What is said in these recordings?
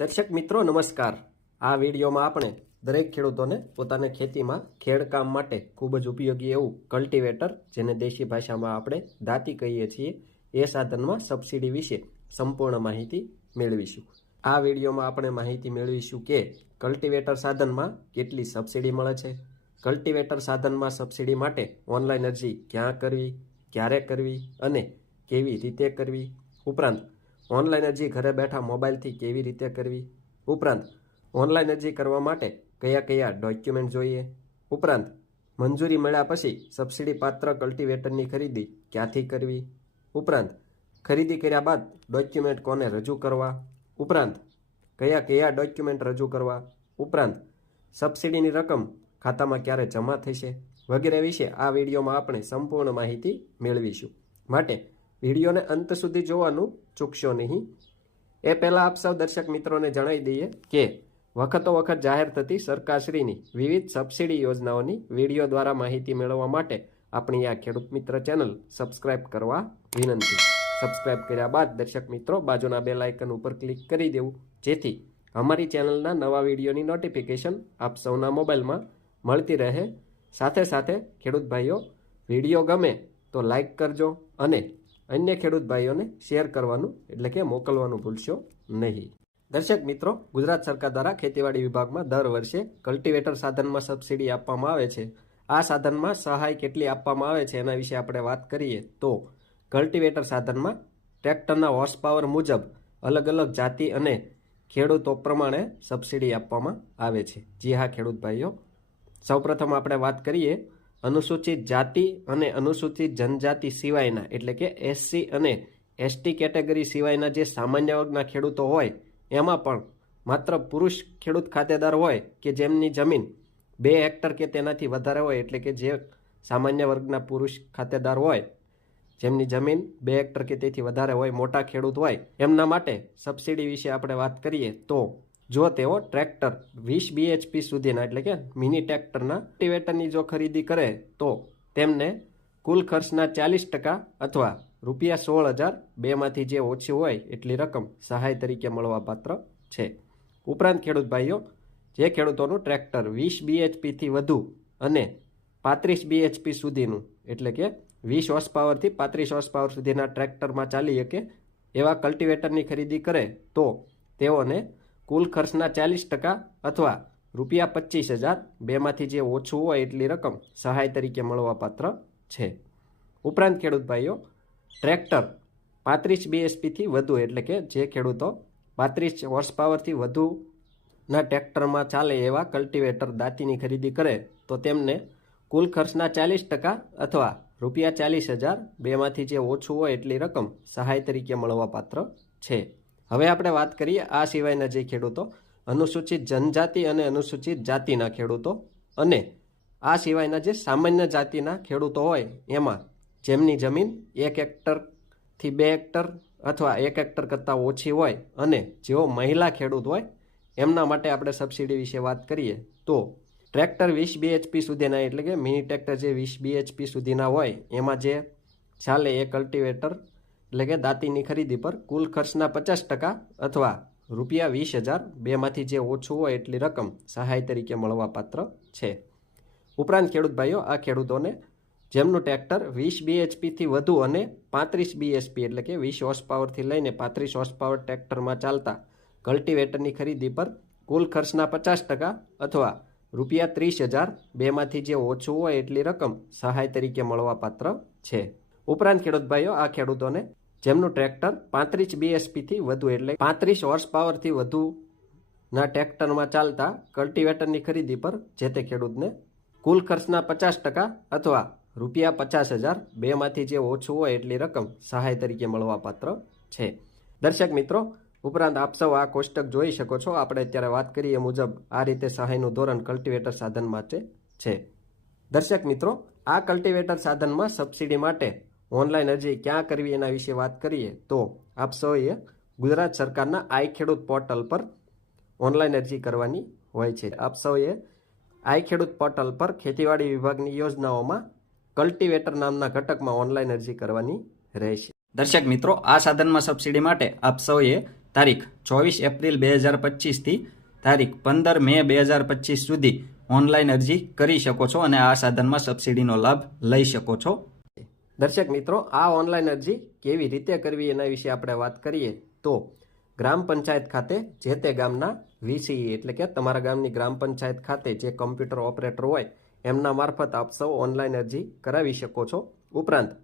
દર્શક મિત્રો, નમસ્કાર. આ વિડીયોમાં આપણે દરેક ખેડૂતોને પોતાને ખેતીમાં ખેડકામ માટે ખૂબ જ ઉપયોગી એવું કલ્ટિવેટર જેને દેશી ભાષામાં આપણે દાંતી કહીએ છીએ, એ સાધનમાં સબસિડી વિશે સંપૂર્ણ માહિતી મેળવીશું. આ વિડીયોમાં આપણે માહિતી મેળવીશું કે કલ્ટિવેટર સાધનમાં કેટલી સબસિડી મળે છે. કલ્ટિવેટર સાધનમાં સબસિડી માટે ઓનલાઈન અરજી ક્યાં કરવી, ક્યારે કરવી અને કેવી રીતે કરવી? ઉપરાંત ઓનલાઈન અરજી ઘરે બેઠા મોબાઈલથી કેવી રીતે કરવી? ઉપરાંત, ઓનલાઈન અરજી કરવા માટે કયા કયા ડોક્યુમેન્ટ જોઈએ? ઉપરાંત, મંજૂરી મળ્યા પછી સબસિડી પાત્ર કલ્ટિવેટરની ખરીદી ક્યાંથી કરવી? ઉપરાંત, ખરીદી કર્યા બાદ ડોક્યુમેન્ટ કોને રજૂ કરવા? ઉપરાંત, કયા કયા ડોક્યુમેન્ટ રજૂ કરવા? ઉપરાંત, સબસિડીની રકમ ખાતામાં ક્યારે જમા થશે? વગેરે વિશે આ વિડીયોમાં આપણે સંપૂર્ણ માહિતી મેળવીશું. માટે વિડીયોને અંત સુધી જોવાનું ચૂકશો નહીં. એ પહેલાં આપ સૌ દર્શક મિત્રોને જણાવી દઈએ કે વખતો વખત જાહેર થતી સરકારશ્રીની વિવિધ સબસિડી યોજનાઓની વીડિયો દ્વારા માહિતી મેળવવા માટે આપણી આ ખેડૂત મિત્ર ચેનલ સબસ્ક્રાઇબ કરવા વિનંતી. સબસ્ક્રાઇબ કર્યા બાદ દર્શક મિત્રો બાજુના બે લાઇકન ઉપર ક્લિક કરી દેવું. જેથી અમારી ચેનલના નવા વિડીયોની નોટિફિકેશન આપ સૌના મોબાઈલમાં મળતી રહે. સાથે સાથે ખેડૂત ભાઈઓ, વીડિયો ગમે તો લાઇક કરજો અને અન્ય ખેડૂત ભાઈઓને શેર કરવાનું એટલે કે મોકલવાનું ભૂલશો નહીં. દર્શક મિત્રો, ગુજરાત સરકાર દ્વારા ખેતીવાડી વિભાગમાં દર વર્ષે કલ્ટિવેટર સાધનમાં સબસિડી આપવામાં આવે છે. આ સાધનમાં સહાય કેટલી આપવામાં આવે છે એના વિશે આપણે વાત કરીએ તો કલ્ટિવેટર સાધનમાં ટ્રેક્ટરના હોર્સ પાવર મુજબ અલગ અલગ જાતિ અને ખેડૂતો પ્રમાણે સબસિડી આપવામાં આવે છે. જી હા, ખેડૂત ભાઈઓ. સૌપ્રથમ આપણે વાત કરીએ અનુસૂચિત જાતિ અને અનુસૂચિત જનજાતિ સિવાયના, એટલે કે એસસી અને એસટી કેટેગરી સિવાયના જે સામાન્ય વર્ગના ખેડૂતો હોય, એમાં પણ માત્ર પુરુષ ખેડૂત ખાતેદાર હોય કે જેમની જમીન બે હેક્ટર કે તેનાથી વધારે હોય, એટલે કે જે સામાન્ય વર્ગના પુરુષ ખાતેદાર હોય, જેમની જમીન બે હેક્ટર કે તેથી વધારે હોય, મોટા ખેડૂત હોય, એમના માટે સબસિડી વિશે આપણે વાત કરીએ તો જો તેઓ ટ્રેક્ટર વીસ બીએચપી સુધીના એટલે કે મિની ટ્રેક્ટરના કલ્ટિવેટરની જો ખરીદી કરે તો તેમને કુલ ખર્ચના ચાલીસ ટકા અથવા રૂપિયા સોળ હજાર બેમાંથી જે ઓછી હોય એટલી રકમ સહાય તરીકે મળવાપાત્ર છે. ઉપરાંત ખેડૂત ભાઈઓ, જે ખેડૂતોનું ટ્રેક્ટર વીસ બીએચપીથી વધુ અને પાંત્રીસ બીએચપી સુધીનું એટલે કે વીસ હોર્સ પાવરથી પાંત્રીસ હોર્સ પાવર સુધીના ટ્રેક્ટરમાં ચાલી શકે એવા કલ્ટિવેટરની ખરીદી કરે તો તેઓને કુલ ખર્ચના ચાલીસ ટકા અથવા રૂપિયા પચીસ હજાર બેમાંથી જે ઓછું હોય એટલી રકમ સહાય તરીકે મળવાપાત્ર છે. ઉપરાંત ખેડૂત ભાઈઓ, ટ્રેક્ટર પાંત્રીસ બીએસપીથી વધુ એટલે કે જે ખેડૂતો પાંત્રીસ હોર્સ પાવરથી વધુના ટ્રેક્ટરમાં ચાલે એવા કલ્ટિવેટર દાંતીની ખરીદી કરે તો તેમને કુલ ખર્ચના ચાલીસ ટકા અથવા રૂપિયા ચાલીસ હજાર બેમાંથી જે ઓછું હોય એટલી રકમ સહાય તરીકે મળવાપાત્ર છે. હવે આપણે વાત કરીએ આ સિવાયના જે ખેડૂતો, અનુસૂચિત જનજાતિ અને અનુસૂચિત જાતિના ખેડૂતો. અને આ સિવાયના જે સામાન્ય જાતિના ખેડૂતો હોય, એમાં જેમની જમીન એક હેક્ટરથી બે હેક્ટર અથવા એક હેક્ટર કરતાં ઓછી હોય અને જેઓ મહિલા ખેડૂત હોય, એમના માટે આપણે સબસિડી વિશે વાત કરીએ તો ટ્રેક્ટર વીસ બીએચપી સુધીના, એટલે કે મિની ટ્રેક્ટર જે વીસ બીએચપી સુધીના હોય, એમાં જે ચાલે એ કલ્ટિવેટર એટલે કે દાંતીની ખરીદી પર કુલ ખર્ચના પચાસ ટકા અથવા રૂપિયા વીસ હજાર બેમાંથી જે ઓછું હોય એટલી રકમ સહાય તરીકે મળવાપાત્ર છે. ઉપરાંત ખેડૂત ભાઈઓ, આ ખેડૂતોને જેમનું ટ્રેક્ટર વીસ બીએચપીથી વધુ અને પાંત્રીસ બીએચપી એટલે કે વીસ હોર્સ પાવરથી લઈને પાંત્રીસ હોર્સ પાવર ટ્રેક્ટરમાં ચાલતા કલ્ટિવેટરની ખરીદી પર કુલ ખર્ચના પચાસ ટકા અથવા રૂપિયા ત્રીસ હજાર બેમાંથી જે ઓછું હોય એટલી રકમ સહાય તરીકે મળવાપાત્ર છે. ઉપરાંત ખેડૂત ભાઈઓ, આ ખેડૂતોને જેમનું ટ્રેક્ટર પાંત્રીસ બીએસપીથી વધુ એટલે પાંત્રીસ હોર્સ પાવરથી વધુના ટ્રેક્ટરમાં ચાલતા કલ્ટિવેટરની ખરીદી પર જે તે ખેડૂતને કુલ ખર્ચના પચાસ ટકા અથવા રૂપિયા પચાસ હજાર બેમાંથી જે ઓછું હોય એટલી રકમ સહાય તરીકે મળવાપાત્ર છે. દર્શક મિત્રો, ઉપરાંત આપ સૌ આ કોષ્ટક જોઈ શકો છો. આપણે અત્યારે વાત કરીએ મુજબ આ રીતે સહાયનું ધોરણ કલ્ટિવેટર સાધન માટે છે. દર્શક મિત્રો, આ કલ્ટિવેટર સાધનમાં સબસિડી માટે ઓનલાઈન અરજી ક્યાં કરવી એના વિશે વાત કરીએ તો આપ સૌએ ગુજરાત સરકારના આઈ ખેડૂત પોર્ટલ પર ઓનલાઈન અરજી કરવાની હોય છે. આપ સૌએ આઈ ખેડૂત પોર્ટલ પર ખેતીવાડી વિભાગની યોજનાઓમાં કલ્ટિવેટર નામના ઘટકમાં ઓનલાઈન અરજી કરવાની રહેશે. દર્શક મિત્રો, આ સાધનમાં સબસિડી માટે આપ સૌએ તારીખ ચોવીસ એપ્રિલ બે હજાર પચીસથી તારીખ પંદર મે બે હજાર પચીસ સુધી ઓનલાઈન અરજી કરી શકો છો અને આ સાધનમાં સબસિડીનો લાભ લઈ શકો છો. દર્શક મિત્રો, આ ઓનલાઈન અરજી કેવી રીતે કરવી એના વિશે આપણે વાત કરીએ, તો ગ્રામ પંચાયત ખાતે, જે તે ગામના વીસીઈ એટલે કે તમારા ગામની ગ્રામ પંચાયત ખાતે જે કમ્પ્યુટર ઓપરેટર હોય, એમના મારફત આપ સૌ ઓનલાઈન અરજી કરાવી શકો છો. ઉપરાંત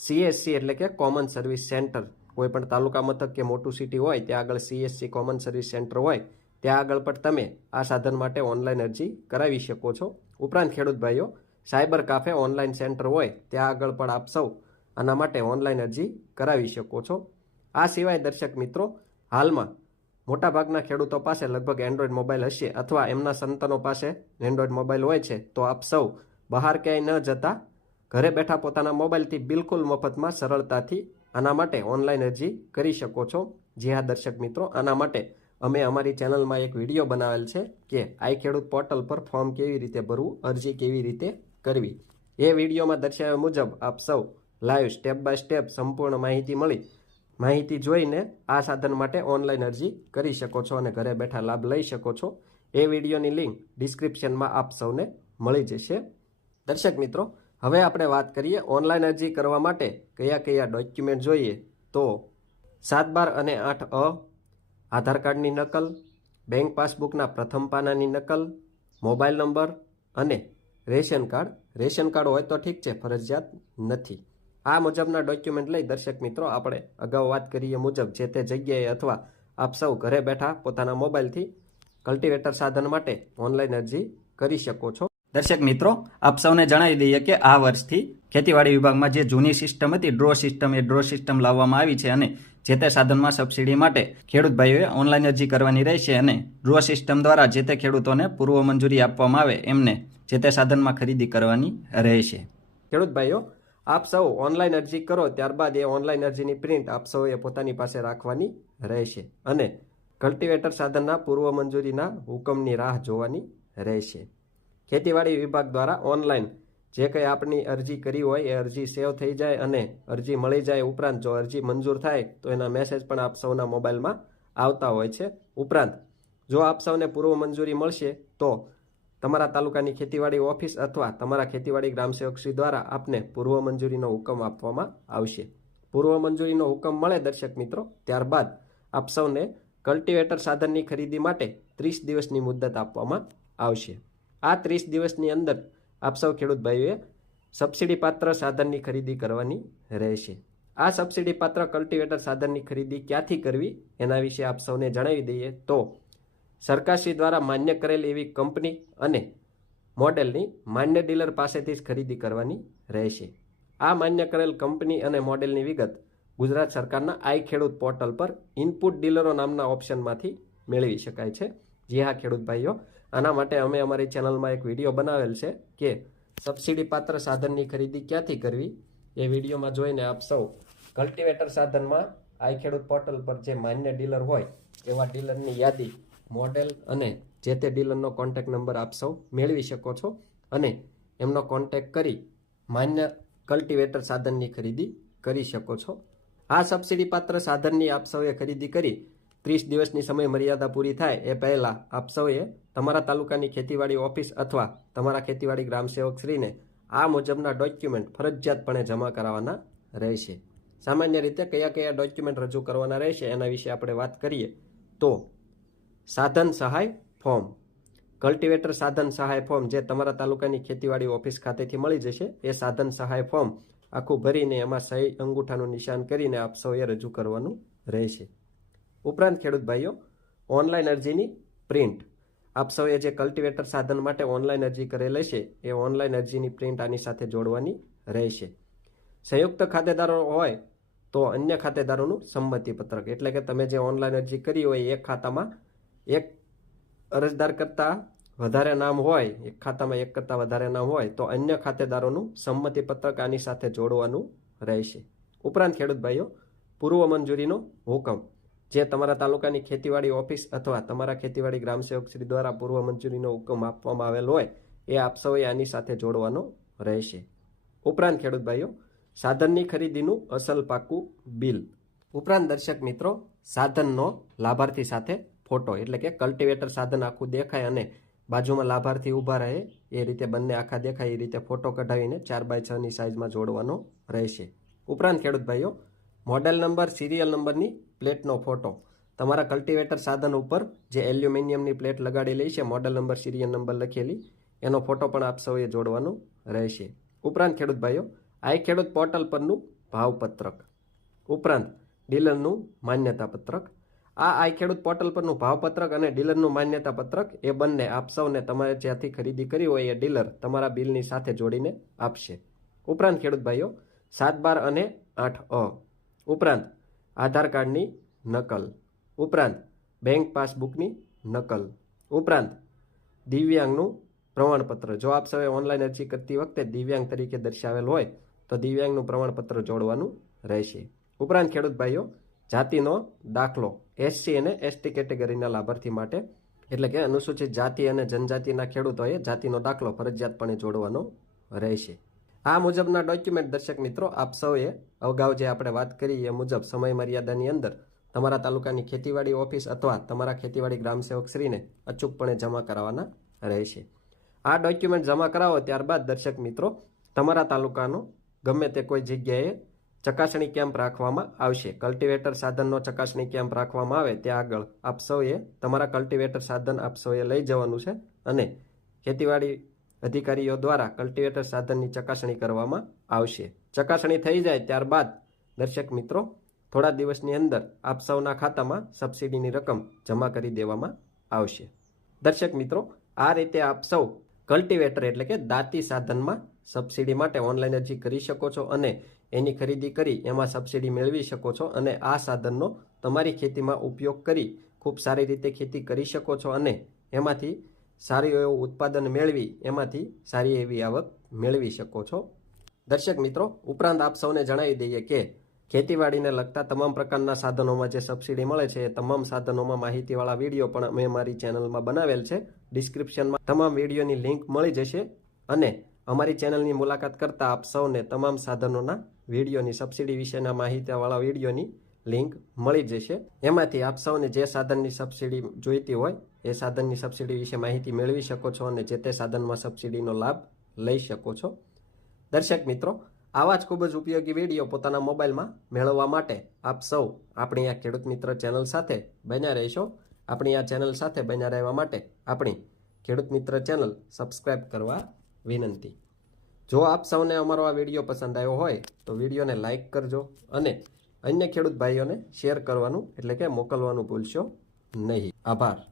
સીએસસી એટલે કે કોમન સર્વિસ સેન્ટર કોઈ પણ તાલુકા મથક કે મોટું સિટી હોય, ત્યાં આગળ સીએસસી કોમન સર્વિસ સેન્ટર હોય, ત્યાં આગળ પણ તમે આ સાધન માટે ઓનલાઈન અરજી કરાવી શકો છો. ઉપરાંત ખેડૂત ભાઈઓ સાયબર કાફે ઓનલાઈન સેન્ટર હોય, ત્યાં આગળ પણ આપ સૌ આના માટે ઓનલાઈન અરજી કરાવી શકો છો. આ સિવાય દર્શક મિત્રો, હાલમાં મોટાભાગના ખેડૂતો પાસે લગભગ એન્ડ્રોઈડ મોબાઈલ હશે અથવા એમના સંતાનો પાસે એન્ડ્રોઈડ મોબાઈલ હોય છે, તો આપ સૌ બહાર ક્યાંય ન જતા ઘરે બેઠા પોતાના મોબાઈલથી બિલકુલ મફતમાં સરળતાથી આના માટે ઓનલાઈન અરજી કરી શકો છો. જી હા, દર્શક મિત્રો, આના માટે અમે અમારી ચેનલમાં એક વીડિયો બનાવેલ છે કે આઈ ખેડૂત પોર્ટલ પર ફોર્મ કેવી રીતે ભરવું, અરજી કેવી રીતે કરવી. એ વિડીયોમાં દર્શાવ્યા મુજબ આપ સૌ લાઈવ સ્ટેપ બાય સ્ટેપ સંપૂર્ણ માહિતી મળી. માહિતી જોઈને આ સાધન માટે ઓનલાઈન અરજી કરી શકો છો અને ઘરે બેઠા લાભ લઈ શકો છો. એ વિડીયોની લિંક ડિસ્ક્રિપ્શનમાં આપ સૌને મળી જશે. દર્શક મિત્રો, હવે આપણે વાત કરીએ ઓનલાઈન અરજી કરવા માટે કયા કયા ડોક્યુમેન્ટ જોઈએ. તો સાત બાર અને આઠ અ, આધાર કાર્ડની નકલ, બેંક પાસબુકના પ્રથમ પાનાની નકલ, મોબાઈલ નંબર અને રેશન કાર્ડ. રેશન કાર્ડ હોય તો ઠીક છે, ફરજિયાત નથી. આ મુજબના ડોક્યુમેન્ટ લઈ દર્શક મિત્રો, આપણે અગાઉ વાત કરીએ મુજબ જે તે જગ્યાએ અથવા આપ સૌ ઘરે બેઠા પોતાના મોબાઈલથી કલ્ટિવેટર સાધન માટે ઓનલાઈન અરજી કરી શકો છો. દર્શક મિત્રો, આપ સૌને જણાવી દઈએ કે આ વર્ષથી ખેતીવાડી વિભાગમાં જે જૂની સિસ્ટમ હતી ડ્રો સિસ્ટમ એ ડ્રો સિસ્ટમ લાવવામાં આવી છે અને જે તે સાધનમાં સબસિડી માટે ખેડૂત ભાઈઓએ ઓનલાઈન અરજી કરવાની રહેશે અને ડ્રો સિસ્ટમ દ્વારા જે તે ખેડૂતોને પૂર્વ મંજૂરી આપવામાં આવે એમને જે તે સાધનમાં ખરીદી કરવાની રહેશે. ખેડૂત ભાઈઓ, આપ સૌ ઓનલાઈન અરજી કરો ત્યારબાદ એ ઓનલાઈન અરજીની પ્રિન્ટ આપ સૌએ પોતાની પાસે રાખવાની રહેશે અને કલ્ટિવેટર સાધનના પૂર્વ મંજૂરીના હુકમની રાહ જોવાની રહેશે. ખેતીવાડી વિભાગ દ્વારા ઓનલાઈન જે કંઈ આપની અરજી કરી હોય, એ અરજી સેવ થઈ જાય અને અરજી મળી જાય ઉપરાંત, જો અરજી મંજૂર થાય, તો એના મેસેજ પણ આપ સૌના મોબાઈલમાં આવતા હોય છે. ઉપરાંત, જો આપ સૌને પૂર્વ મંજૂરી મળશે, તો તમારા તાલુકાની ખેતીવાડી ઓફિસ અથવા તમારા ખેતીવાડી ગ્રામસેવકશ્રી દ્વારા આપને પૂર્વ મંજૂરીનો હુકમ આપવામાં આવશે. પૂર્વ મંજૂરીનો હુકમ મળે દર્શક મિત્રો, ત્યારબાદ આપ સૌને કલ્ટિવેટર સાધનની ખરીદી માટે ત્રીસ દિવસની મુદત આપવામાં આવશે. આ ત્રીસ દિવસની અંદર આપ સૌ ખેડૂત ભાઈઓએ સબસિડી પાત્ર સાધનની ખરીદી કરવાની રહેશે. આ સબસિડી પાત્ર કલ્ટિવેટર સાધનની ખરીદી ક્યાંથી કરવી એના વિશે આપ સૌને જણાવી દઈએ તો સરકારશ્રી દ્વારા માન્ય કરેલ એવી કંપની અને મોડેલની માન્ય ડીલર પાસેથી જ ખરીદી કરવાની રહેશે. આ માન્ય કરેલ કંપની અને મોડેલની વિગત ગુજરાત સરકારના આઈ ખેડૂત પોર્ટલ પર ઇનપુટ ડીલરો નામના ઓપ્શનમાંથી મેળવી શકાય છે. જી હા, ખેડૂત ભાઈઓ આના માટે અમે અમારી ચેનલમાં એક વીડિયો બનાવેલ છે કે સબસિડી પાત્ર સાધનની ખરીદી ક્યાંથી કરવી? એ વિડીયોમાં જોઈને આપ સૌ કલ્ટિવેટર સાધનમાં આઈ ખેડૂત પોર્ટલ પર જે માન્ય ડીલર હોય, એવા ડીલરની યાદી, મોડેલ અને જે તે ડીલરનો કોન્ટેક નંબર આપ સૌ મેળવી શકો છો અને એમનો કોન્ટેક કરી માન્ય કલ્ટિવેટર સાધનની ખરીદી કરી શકો છો. આ સબસિડી પાત્ર સાધનની આપ સૌએ ખરીદી કરી ત્રીસ દિવસની સમય મર્યાદા પૂરી થાય એ પહેલાં આપ સૌએ તમારા તાલુકાની ખેતીવાડી ઓફિસ અથવા તમારા ખેતીવાડી ગ્રામસેવકશ્રીને આ મુજબના ડોક્યુમેન્ટ ફરજિયાતપણે જમા કરાવવાના રહેશે. સામાન્ય રીતે કયા કયા ડોક્યુમેન્ટ રજૂ કરવાના રહેશે એના વિશે આપણે વાત કરીએ તો સાધન સહાય ફોર્મ. કલ્ટિવેટર સાધન સહાય ફોર્મ જે તમારા તાલુકાની ખેતીવાડી ઓફિસ ખાતેથી મળી જશે એ સાધન સહાય ફોર્મ આખું ભરીને એમાં સહી અંગૂઠાનું નિશાન કરીને આપ સૌએ રજૂ કરવાનું રહેશે. ઉપરાંત ખેડૂત ભાઈઓ ઓનલાઈન અરજીની પ્રિન્ટ આપ સૌએ જે કલ્ટિવેટર સાધન માટે ઓનલાઈન અરજી કરેલ છે, એ ઓનલાઈન અરજીની પ્રિન્ટ આની સાથે જોડવાની રહેશે. સંયુક્ત ખાતેદારો હોય તો અન્ય ખાતેદારોનું સંમતિ પત્રક એટલે કે તમે જે ઓનલાઈન અરજી કરી હોય, એક ખાતામાં એક અરજદાર કરતાં વધારે નામ હોય, એક ખાતામાં એક કરતાં વધારે નામ હોય, તો અન્ય ખાતેદારોનું સંમતિ પત્રક આની સાથે જોડવાનું રહેશે. ઉપરાંત ખેડૂત ભાઈઓ, પૂર્વ મંજૂરીનો હુકમ. જે તમારા તાલુકાની ખેતીવાડી ઓફિસ અથવા તમારા ખેતીવાડી ગ્રામસેવક શ્રી દ્વારા પૂર્વ મંજૂરીનો હુકમ આપવામાં આવેલ હોય, એ આપ સૌએ આની સાથે જોડવાનો રહેશે. ઉપરાંત ખેડૂત ભાઈઓ, સાધનની ખરીદીનું અસલ પાકું બિલ. ઉપરાંત દર્શક મિત્રો, સાધનનો લાભાર્થી સાથે ફોટો, એટલે કે કલ્ટિવેટર સાધન આખું દેખાય અને બાજુમાં લાભાર્થી ઊભા રહે, એ રીતે બંને આખા દેખાય, એ રીતે ફોટો કઢાવીને ચાર બાય છની સાઇઝમાં જોડવાનો રહેશે. ઉપરાંત ખેડૂત ભાઈઓ મોડેલ નંબર, સિરિયલ નંબરની પ્લેટનો ફોટો. તમારા કલ્ટિવેટર સાધન ઉપર જે એલ્યુમિનિયમની પ્લેટ લગાડેલી છે, મોડેલ નંબર, સિરિયલ નંબર લખેલી, એનો ફોટો પણ આપ સૌએ જોડવાનો રહેશે. ઉપરાંત ખેડૂત ભાઈઓ આઈ ખેડૂત પોર્ટલ પરનું ભાવપત્રક. ઉપરાંત ડીલરનું માન્યતા પત્રક આ આઈ ખેડૂત પોર્ટલ પરનું ભાવપત્રક અને ડીલરનું માન્યતા પત્રક એ બંને આપ સૌને તમારે જ્યાંથી ખરીદી કરી હોય એ ડીલર તમારા બિલની સાથે જોડીને આપશે. ઉપરાંત ખેડૂત ભાઈઓ, સાત બાર અને આઠ અ. ઉપરાંત આધાર કાર્ડની નકલ. ઉપરાંત બેંક પાસબુકની નકલ. ઉપરાંત દિવ્યાંગનું પ્રમાણપત્ર. જો આપ સૌએ ઓનલાઈન અરજી કરતી વખતે દિવ્યાંગ તરીકે દર્શાવેલ હોય, તો દિવ્યાંગનું પ્રમાણપત્ર જોડવાનું રહેશે. ઉપરાંત ખેડૂત ભાઈઓ, જાતિનો દાખલો. એસસી અને એસટી કેટેગરીના લાભાર્થી માટે, એટલે કે અનુસૂચિત જાતિ અને જનજાતિના ખેડૂતોએ જાતિનો દાખલો ફરજિયાતપણે જોડવાનો રહેશે. આ મુજબના ડોક્યુમેન્ટ દર્શક મિત્રો, આપ સૌએ અગાઉ જે આપણે વાત કરી એ મુજબ સમય મર્યાદાની અંદર તમારા તાલુકાની ખેતીવાડી ઓફિસ અથવા તમારા ખેતીવાડી ગ્રામ સેવક શ્રીને અચૂકપણે જમા કરાવવાના રહેશે. આ ડોક્યુમેન્ટ જમા કરાવો ત્યારબાદ દર્શક મિત્રો, તમારા તાલુકાનો ગમે તે કોઈ જગ્યાએ ચકાસણી કેમ્પ રાખવામાં આવશે. કલ્ટિવેટર સાધનનો ચકાસણી કેમ્પ રાખવામાં આવે ત્યાં આગળ આપ સૌએ તમારા કલ્ટિવેટર સાધન આપ સૌએ લઈ જવાનું છે અને ખેતીવાડી અધિકારીઓ દ્વારા કલ્ટિવેટર સાધનની ચકાસણી કરવામાં આવશે. ચકાસણી થઈ જાય ત્યારબાદ, દર્શક મિત્રો, થોડા દિવસની અંદર આપ સૌના ખાતામાં સબસિડીની રકમ જમા કરી દેવામાં આવશે. દર્શક મિત્રો, આ રીતે આપ સૌ કલ્ટિવેટર એટલે કે દાતી સાધનમાં સબસિડી માટે ઓનલાઈન અરજી કરી શકો છો અને એની ખરીદી કરી એમાં સબસિડી મેળવી શકો છો અને આ સાધનનો તમારી ખેતીમાં ઉપયોગ કરી ખૂબ સારી રીતે ખેતી કરી શકો છો અને એમાંથી સારું એવું ઉત્પાદન મેળવી એમાંથી સારી એવી આવક મેળવી શકો છો. દર્શક મિત્રો, ઉપરાંત આપ સૌને જણાવી દઈએ કે ખેતીવાડીને લગતા તમામ પ્રકારના સાધનોમાં જે સબસિડી મળે છે, એ તમામ સાધનોમાં માહિતીવાળા વીડિયો પણ અમે મારી ચેનલમાં બનાવેલ છે. ડિસ્ક્રિપ્શનમાં તમામ વિડીયોની લિંક મળી જશે અને અમારી ચેનલની મુલાકાત કરતા આપ સૌને તમામ સાધનોના વિડીયોની, સબસિડી વિશેના માહિતીવાળા વિડીયોની લિંક મળી જશે. એમાંથી આપ સૌને જે સાધનની સબસિડી જોઈતી હોય, એ સાધનની સબસિડી વિશે માહિતી મેળવી શકો છો અને જે તે સાધનમાં સબસિડીનો લાભ લઈ શકો છો. દર્શક મિત્રો, આવા જ ખૂબ જ ઉપયોગી વીડિયો પોતાના મોબાઈલમાં મેળવવા માટે આપ સૌ આપણી આ ખેડૂત મિત્ર ચેનલ સાથે બન્યા રહેશો. આપણી આ ચેનલ સાથે બન્યા રહેવા માટે આપણી ખેડૂત મિત્ર ચેનલ સબસ્ક્રાઈબ કરવા વિનંતી. જો આપ સૌને અમારો આ વીડિયો પસંદ આવ્યો હોય, તો વિડીયોને લાઇક કરજો અને અન્ય ખેડૂત ભાઈઓને શેર કરવાનું એટલે કે મોકલવાનું ભૂલશો નહીં. આભાર.